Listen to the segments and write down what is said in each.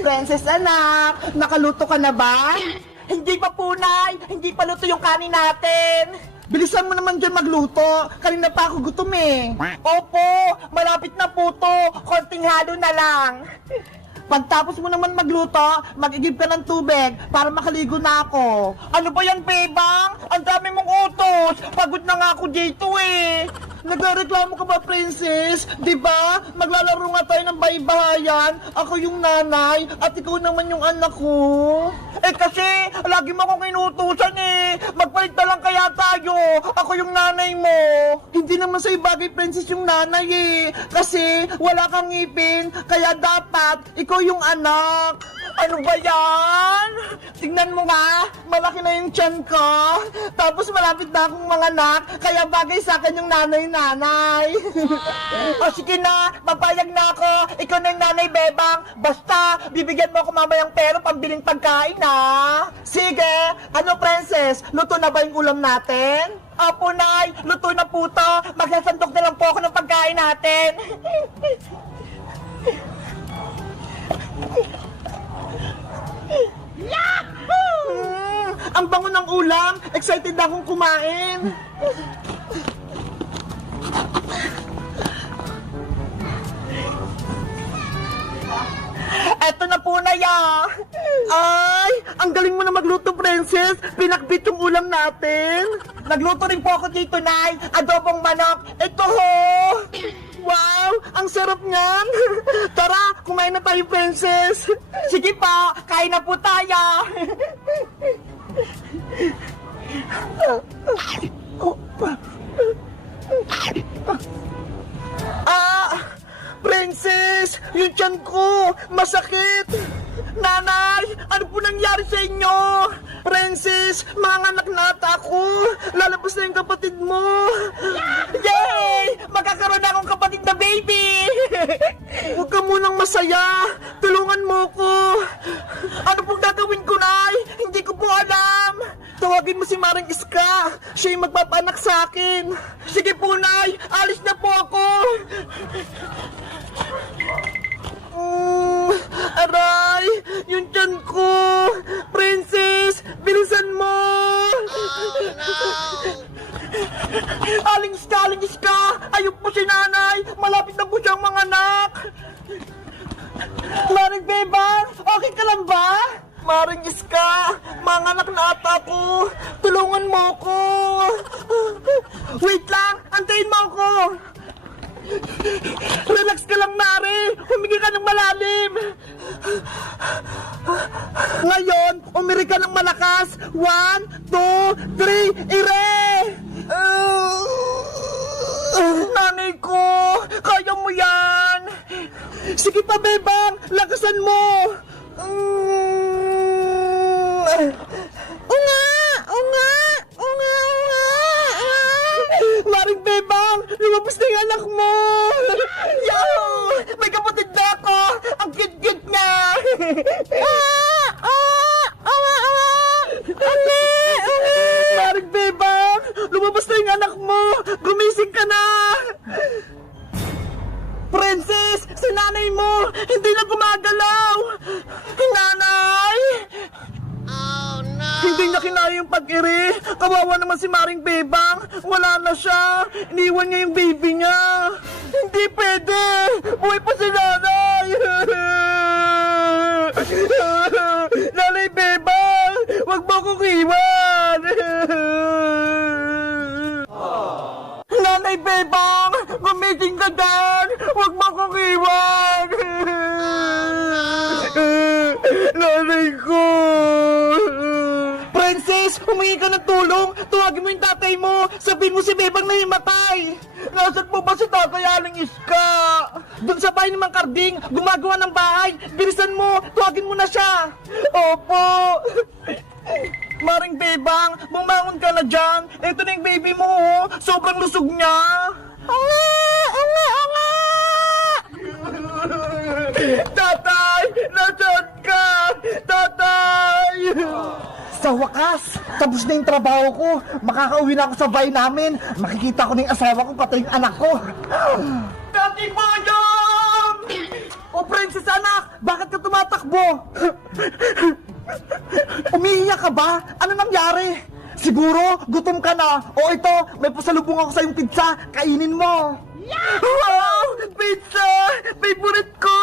Princess anak, nakaluto ka na ba? Hindi pa po, Nay. Hindi pa luto yung kanin natin. Bilisan mo naman dyan magluto. Kanina pa ako gutom eh. Opo, malapit na po to. Konting halo na lang. Pagtapos mo naman magluto, mag-igib ka ng tubig para makaligo na ako. Ano ba yan, Bebang? Ang dami mong utos. Pagod na nga ako dito eh. Nagreklamo ka ba, Princess? Diba? Maglalaro nga tayo ng bahay-bahayan. Ako yung nanay at ikaw naman yung anak ko. Eh kasi, lagi mo akong inutusan eh. Magpalit na lang kaya tayo. Ako yung nanay mo. Hindi naman sa'yo bagay, Princess, yung nanay eh. Kasi wala kang ngipin, kaya dapat ikaw yung anak. Ano ba yan? Tingnan mo nga, malaki na yung tiyan ko. Tapos malapit na akong mga anak, kaya bagay sa akin yung nanay-nanay. O sige na, papayag na ako. Ikaw na yung nanay, Bebang. Basta, bibigyan mo ako mamayang pera pambiling pagkain, ha? Sige, ano, Princess? Luto na ba yung ulam natin? Opo, Nay. Luto na po to. Magsasandok na lang po ako ng pagkain natin. Ang bango ng ulam! Excited akong kumain! Eto na po na ya! Ay! Ang galing mo na magluto, Princess! Pinakbit yung ulam natin! Nagluto rin po ako dito, Nay! Adobong manok! Ito ho! Wow! Ang sarap niyan! Tara! Kumain na tayo, Princess! Sige pa! Kain na po tayo! Princess! Yung tiyan ko! Masakit! Nanay! Ano po nangyari sa inyo? Princess! Manganak na ata ako! Lalabas na yung kapatid mo! Yay! Magkakaroon na akong kapatid na baby! Huwag ka munang masaya! Tulungan mo ko! Ano pong gagawin ko, Nay? Hindi ko po alam! Tawagin mo si Maring Iska! Siya yung magpapanak sa akin! Sige po, Nay! Alis na po ako! Aray! Yung tiyan ko! Princess! Bilisan mo! Oh, no! Aling Iska! Ayok po si Nanay! Malapit na po siyang mga anak! Maring Bebang! Okay ka lang ba? Maring Iska! Mga anak na ata ko! Tulungan mo ko! Wait lang! Antayin mo ako! Relax ka lang, Mari! Humingi ka ng malalim! Ngayon, umiri ka ng malakas! 1, 2, 3, ire! Nanay ko! Kaya mo yan! Sige pa, Bebang! Lakasan mo! Maring Bebang! Lumabas na yung anak mo! Yo! May kapatid na ako! Ang cute-cute niya! Maring Bebang! Lumabas na yung anak mo! Gumising ka na! Princess! Si nanay mo! Hindi na gumagalaw! Nanay! Hindi niya kinaya yung pag-iri. Kawawa naman si Maring Bebang. Wala na siya. Iniwan niya yung baby niya. Hindi pwede. Buhay pa si nanay. Nanay Bebang, wag mo akong iwan. Nanay Bebang, gumising ka dyan. Wag mo akong iwan. Nanay ko. Princess, humingi ka ng tulong. Tuwagin mo yung tatay mo. Sabihin mo si Bebang na himatay. Nasaan po ba si tatay Aling Iska? Doon sa bahay ni Mang Karding, gumagawa ng bahay. Bilisan mo, tuwagin mo na siya. Opo. Maring Bebang, bumangon ka na dyan. Ito na yung baby mo, oh. Sobrang lusog niya. Tatay! Nasaan ka? Tatay! Sa wakas, tapos na yung trabaho ko. Makakauwi na ako sa bahay namin. Makikita ko na yung asawa ko, pati yung anak ko. Tati Boyong! Princess anak! Bakit ka tumatakbo? Umiiyak ka ba? Ano nangyari? Siguro, gutom ka na. O ito, may pasalubong ako sa yung pizza. Kainin mo. Wow! Pizza! Favorite ko!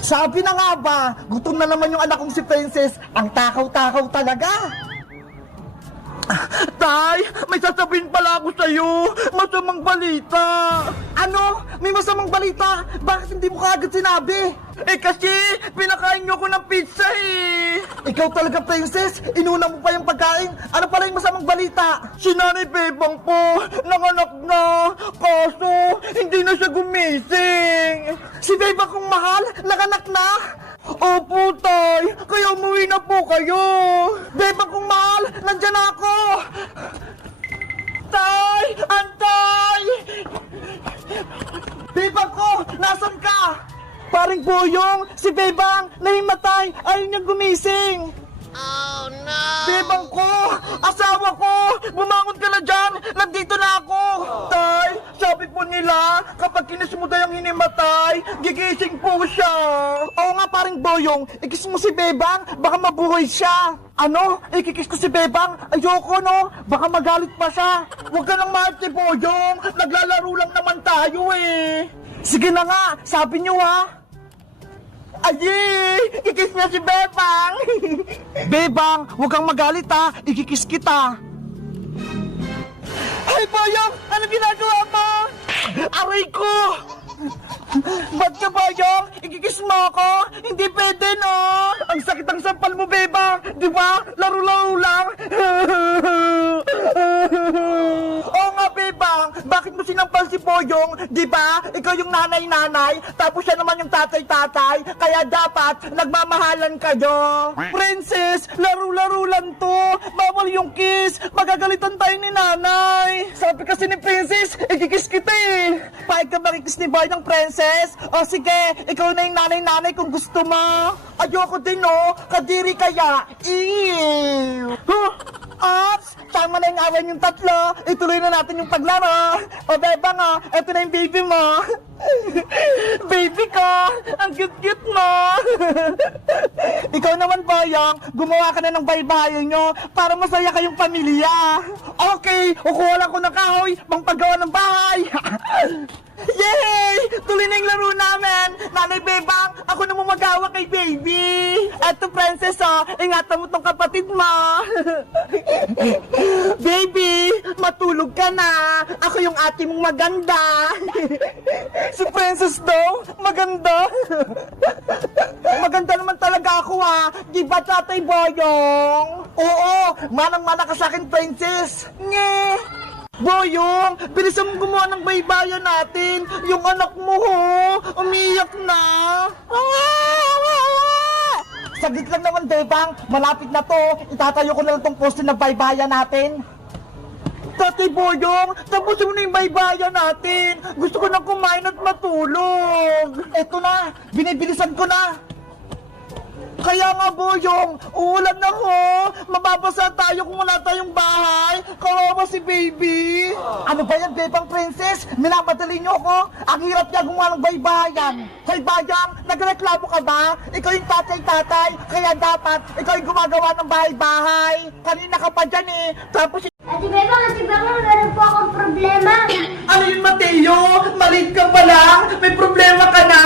Sabi na nga ba, gutom na naman yung anak kong si Princess. Ang takaw-takaw talaga. Tay, may sasabihin pala ako sa'yo. Masamang balita. Ano? May masamang balita? Bakit hindi mo kaagad sinabi? Kasi pinakain niyo ko ng pizza eh. Ikaw talaga, Princess. Inuna mo pa yung pagkain. Ano pala yung masamang balita? Si Nanay Bebang po, nanganak na. Kaso, hindi na siya gumising. Si Bebang kong mahal, nanganak na? Opo, Tay. Kaya umuwi na po kayo. Bebang kong mahal, nandyan ako. Tay! Antay! Bebang ko, nasan ka? Paring Boyong, si Bebang, nahimatay, ayaw niyang gumising. Oh no! Bebang ko, asawa ko, bumangon ka na dyan, nandito na ako. Tay, sabi po nila, kapag kinis mo daw yung hinimatay, gigising po siya. Oo nga paring Boyong, ikis mo si Bebang, baka mabuhay siya. Ano? Ikikis ko si Bebang? Ayoko no, baka magalit pa siya. Huwag ka nang mahal si Boyong, naglalaro lang naman tayo eh. Sige na nga, sabi niyo ha. Ayi! Ikis niya si Bebang! Bebang, huwag kang magalit ha! Ikikis kita! Ay, Boyong! Ano ginagawa mo? Aray ko! Ba't ka, Boyong? Ikikis mo ako? Hindi pwede, no? Ang sakit ang sampal mo, Bebang! Di ba? Laro-laro lang! Oo nga, Bebang! Bakit mo sinampal si Boyong? Di ba? Ikaw yung nanay-nanay, tapos siya naman yung tatay-tatay, kaya dapat nagmamahalan kayo. Princess, laro-laro lang to. Bawal yung kiss. Magagalitan tayo ni nanay. Sabi kasi ni Princess, ikikis kita eh. Paig ka makikis ni Boy ng Princess? O sige, ikaw na yung nanay-nanay kung gusto mo. Ayoko din no, kadiri kaya. Ew! Huh? Ops! Tama na yung away yung tatlo. Ituloy na natin yung paglaro. O Bebang o, eto na yung baby mo. Baby ko, ang cute-cute mo. Ikaw naman, Boyong, gumawa ka na ng baybayin nyo para masaya kayong pamilya. Okay, kukuha lang ko ng kahoy, pangpagawa ng bahay. Yay! Tuloy na yung laro namin! Nanay Bebang, ako na magawa kay baby! Eto, Princess, oh, ingatan mo tong kapatid mo! Baby, matulog ka na! Ako yung ate mong maganda! Si Princess daw, maganda! Maganda naman talaga ako, ha! Di ba, Tatay Boyong? Oo, manang-mana ka sa akin, Princess! Nye! Boyong, bilisan mong gumawa ng baybayan natin. Yung anak mo, ho, umiyak na. Saglit lang naman, Bebang. Malapit na to. Itatayo ko na lang tong poste ng baybayan natin. Tatay Boyong, tapusin mo na yung baybayan natin. Gusto ko na kumain at matulog. Eto na, binibilisan ko na. Kaya nga, Boyong, uulan na ho. Mababasa tayo kung wala tayong bahay. Kawawa si baby. Ano ba yan, Bebang Princess? Minamadali niyo ako. Ang hirap niya gumawa ng baybayan. Hoy, Bayang, nagreklamo ka ba? Ikaw yung tatay-tatay, kaya dapat ikaw yung gumagawa ng bahay-bahay. Kanina ka pa dyan eh. Tapos Ate Bebang, meron po akong problema. ano yun, Mateo? Maliit ka pa lang? May problema ka na?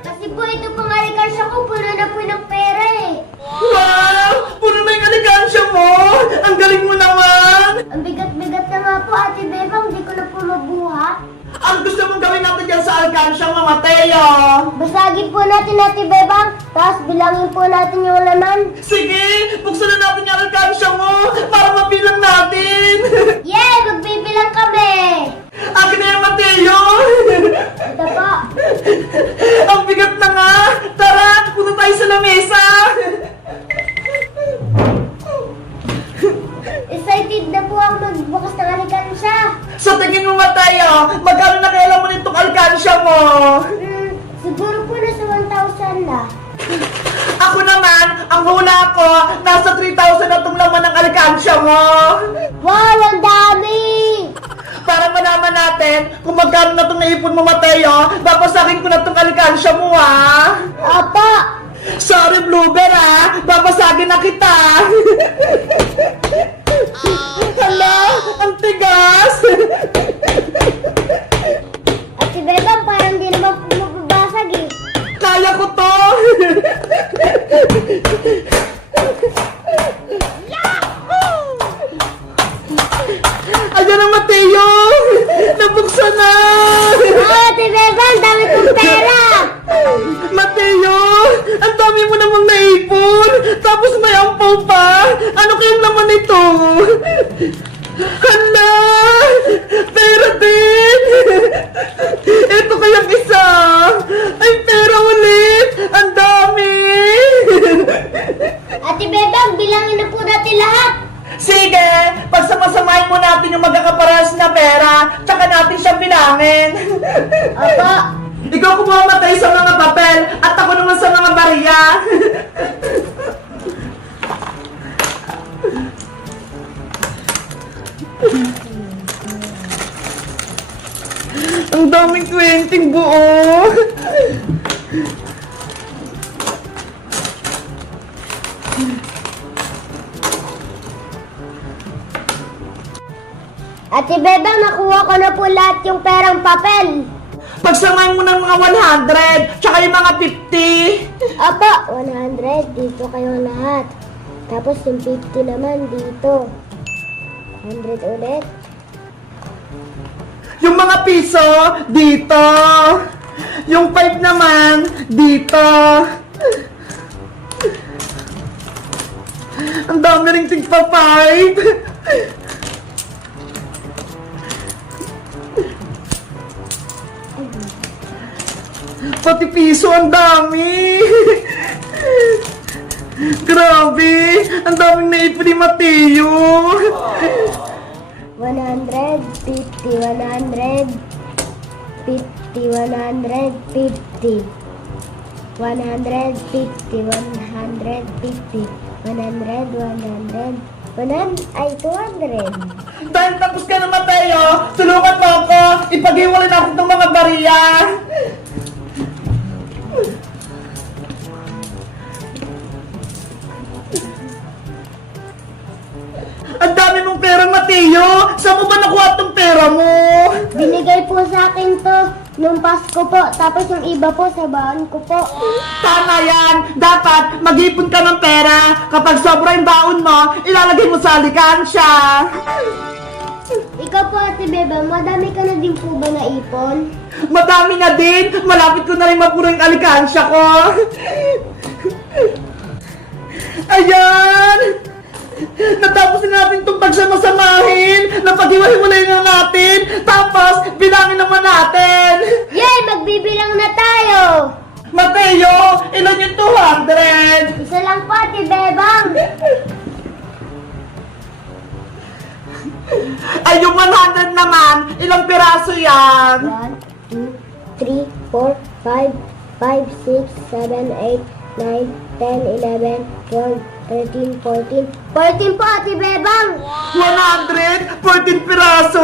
Kasi po ito pong alikansya ko, puno na po ng pera eh. Wow! Puno na yung alikansya mo! Ang galing mo naman! Ang bigat-bigat na nga po, Ate Bebang, hindi ko na po mabuhat. Ang gusto mong gawin natin dyan sa alkansya mo, Mateo? Basagin po natin, Ate Bebang, tapos bilangin po natin yung laman. Sige! Buksan na natin yung alkansya mo para mabilang natin! Yay! Magbibilang kami! Akin na yung Mateo! Ito po. Ang bigat na nga! Tara! Punta tayo sa lamesa! Excited na po ako magbukas ng alikansya. Sa tingin mo, Mateo, magkano na kailan mo nitong alkansya mo? Siguro po nasa 1,000 na. Ako naman, ang hula ko, nasa 3,000 na itong laman ng alkansya mo. Wow! Ang dami! para malaman natin kung magkano na itong naipon mo, Mateo. Babasakin ko na itong alikansya mo, ha? Opo. Sorry, Bluebear, ha? Babasagin na kita. Hala, ang tigas. Ate Bebang, parang di naman po mababasag eh. Kaya ko to. Ayan na, Mateo. Nabuksan na. Oh, Ate Bebang, dami kong pera. Mateo, ang dami mo namang naipon. Tapos may ampaw pa. Ano kayang naman ito? Hala! Pera din! Ito kayang isa! Ay, pera ulit! Ang dami! Ate Bebang, bilangin na po natin lahat. Sige! Pagsamasamahin mo natin yung magkakaparas na pera, tsaka natin siya bilangin. Opo. Ikaw kumuha, Matay, sa mga papel at ako naman sa mga bariya. Ang daming 20 buo. Ate Bebang, nakuha ko na po lahat yung perang papel. Pagsamahin mo ng mga 100, tsaka yung mga 50. Opo, 100. Dito kayo lahat. Tapos yung 50 naman dito. 100 ulit. Yung mga piso, dito. Yung 5 naman, dito. Ang dami rin tigpa 5. Pati piso, ang dami. Grabe, ang daming naipon ni Mateo. 100, 50, 100, 50, 150, 150, 150, 100, ay 200. Dahil tapos ka na, Mateo, tulungan mo ako. Ipag-iwalay natin itong mga bariya. Ang dami mong pera, Mateo. Saan mo ba nakuha itong pera mo? Binigay po sa akin to nung Pasko po, tapos yung iba po sa baon ko po. Tama yan. Dapat mag-ipon ka ng pera. Kapag sobra yung baon mo, ilalagay mo sa alikansya. Ikaw po, Ate Bebang, madami ka na din po ba naipon? Madami na din. Malapit ko na rin mapuro yung alikansya ko. Ayan! Natapos na natin itong pagsamasamahin. Napag-iwalay na natin. Tapos, bilangin naman natin. Yay! Magbibilang na tayo! Mateo, ilan yung 200? Isa lang po, Ate Bebang. Ay, yung 100 naman, ilang piraso yan? 1, 2, 3, 4, 5, 5, 6, 7, 8, 9, 10, 11, 12, 13, 14. 14 po, Ate Bebang. 100? 14 piraso?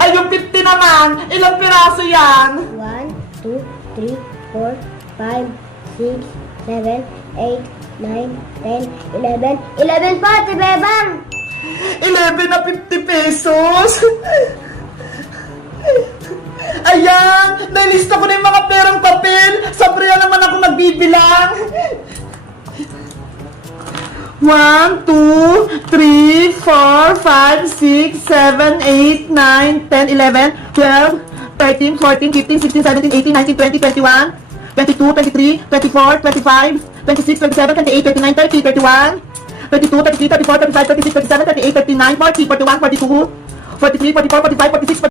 Ay, yung 50 naman, ilang piraso yan? 1, 2, 3, 4, 5, 6, 7, 8, 9, 10, 11. 11 po, Ate Bebang. 11 na 50 pesos? Ayan! Nalista ko na yung mga perang papel! Sabriya naman ako magbibilang! 1, 2, 3, 4, 5, 6, 7, 8, 9, 10, 11, 12, 13, 14, 15, 16, 17, 18, 19, 20, 21, 22, 23, 24, 25, 26, 27, 28, 29, 30, 31, 32, 33, 34, 35, 36, 37, 38, 39, 40, 41, 42, 43, 44, 45, 46,